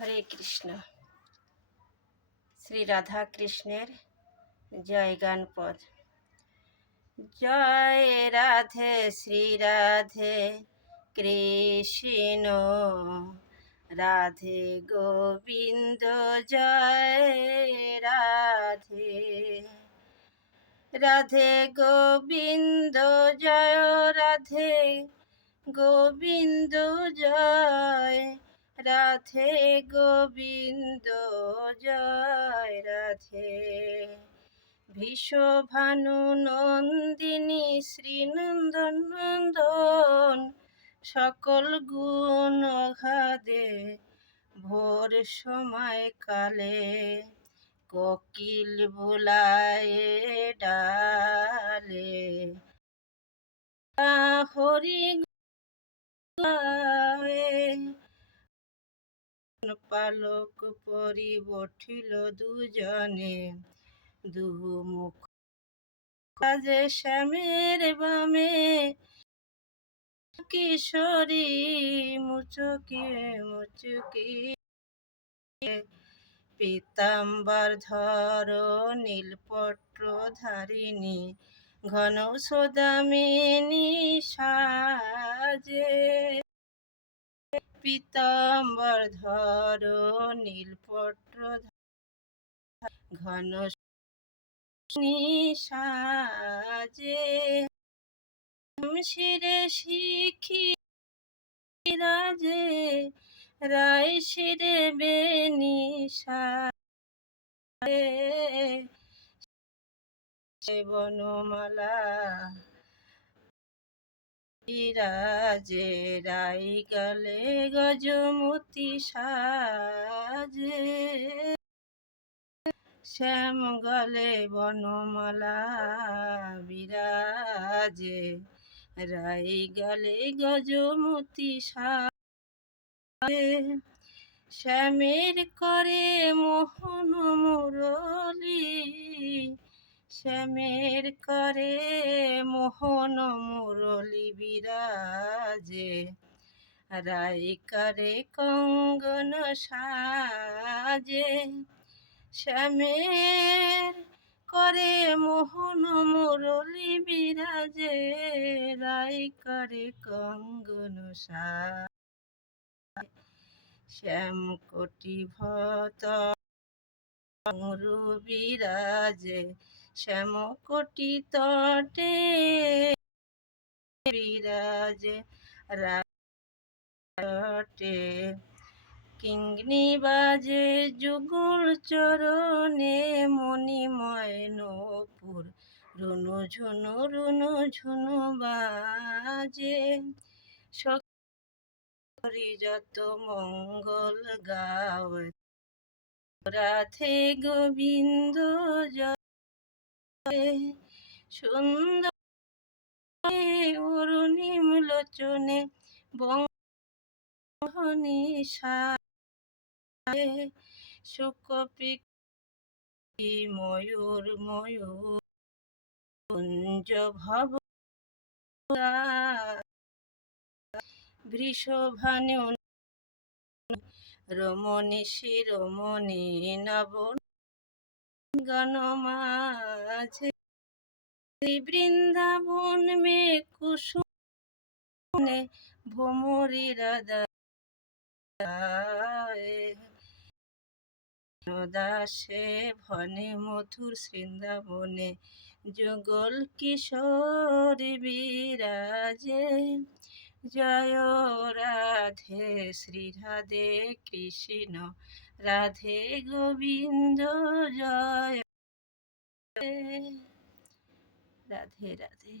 হরে কৃষ্ণ। শ্রী রাধা কৃষ্ণের জয়গান পদ। জয় রাধে শ্রী রাধে কৃষ্ণ, রাধে গোবিন্দ জয় রাধে। রাধে গোবিন্দ জয়, রাধে গোবিন্দ জয়, রাধে গোবিন্দ জয় রাধে। বিশ্বভানু নন্দিনী শ্রীনন্দন নন্দন, সকল গুণ অগাধে ভোর সময় কালে কোকিল বুলায় ডালে। হরি পালক পরি বঠিল দুজনে, দুমুখ কাজে শ্যামের বামে, কিশোরী মুচকি মুচকি। পীতাম্বর ধর নীলপট্র ধারিণী, ঘন সদামিনী সাজে। পীতাম্বর ধর নীলপট্র ঘন সাজে। শিরে শিখি রাজে, রায় শিরে বেনি সাজে। বনমালা বিরাজে, রাই গলে গজমতি সাজে। শ্যাম গলে বনমালা বিরাজে, রাই গলে গজমতি সাজে। শ্যামের করে মোহন মুরলী, শ্যামের করে মোহন মুরলী বিরাজে, রাই করে কঙ্গন সাজে। শ্যামের করে মোহন মুরলী বিরাজে, রাই করে কঙ্গন সাজে। শ্যাম কোটি ভত বিরাজে, শ্যাম কোটি তটে বিরাজে, রাটে। কিঙ্গনি বাজে যুগল চরণে, মণিময় নূপুর রুনু ঝুনু রুনু ঝুনু বাজে। সখী যত মঙ্গল গাও, রাধে গোবিন্দ জয়। সুন্দর অরুণিম লোচনে বঙ্গনি সাজে। সুকপি ময়ূর ময়ূর কুঞ্জ ভব, বৃষভানু রমণী শিরোমণি নব গণ মাঝে। বৃন্দাবন মে কুসুমে ভ্রমরী রাধা দাসে ভনে মধুর বৃন্দাবনে, যুগল কিশোর বিরাজে। জয় রাধে শ্রী রাধে কৃষ্ণ, রাধে গোবিন্দ জয়। রাধে রাধে।